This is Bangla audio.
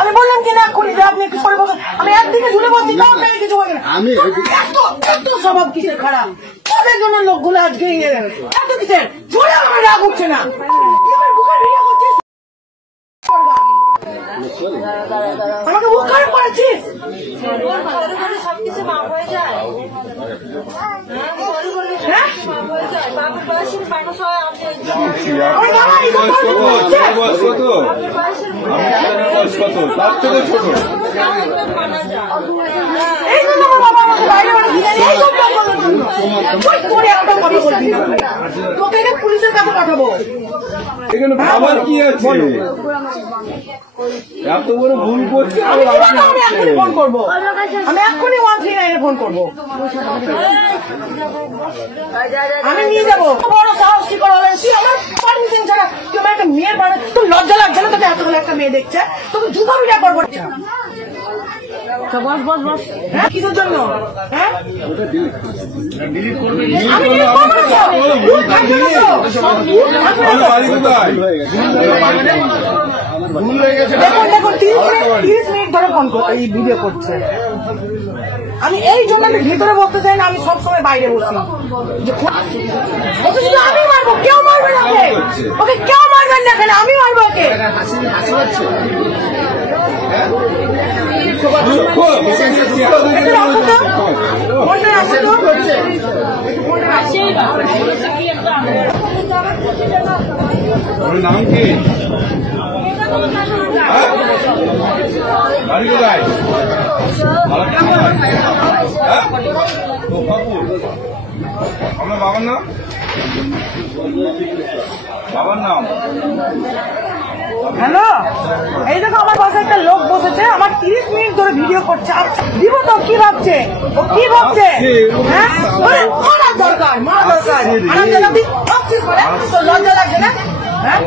আমি বললাম কিনা এক্ষুনি যে আপনি একটু সরে বসুন। আমি একদিকে ঝুলে বলছি তাও আপনাকে কিছু বলবেন। এত স্বভাব কিসের খারাপ, তাদের জন্য লোকগুলো আজকে এত কিসের ঝুলে আমার রাগ উঠছে না। আমাকে মুখ খারাপ করেছিস। তোকে পুলিশের কাছে পাঠাবো। এখানে খাবার কি আছে? এত বড় ভুল করছে। আমি এখনই ফোন করবো, আমি এখনই 139 ফোন করবো। আমি নিয়ে যাবো। বড় সাহস কি করে হলেন তুই? আমার পারমিশন ছাড়া তুই আমার একটা মেয়ের বাড়ি, তোর লজ্জা লাগছে না? তোকে এতগুলো একটা মেয়ে দেখছে, তোকে জুতা বিটা করবো। বস বস বস। হ্যাঁ কিসের জন্য? হ্যাঁ আমি দেখুন 30 মিনিট ধরে ফোন এই ভিডিও করছে। আমি এই জন্য আমি ভিতরে বসতে চাই না, আমি সবসময় বাইরে বসি। শুধু আমি মারবো, কেউ মারবে না ওকে, ওকে কেউ মারবেন না, কেন আমি মারবো ওকে। নাম কি? বাড়ি কোথায়? আমার বাবার নাম? বাবার নাম? হ্যালো, এই দেখো আমার পাশে একটা লোক বসেছে, আমার 30 মিনিট ধরে ভিডিও করছে। দিব তো কি ভাবছে, ও কি ভাবছে? হ্যাঁ মারা দরকার, মারা দরকার। লজ্জা লাগছে না? হ্যাঁ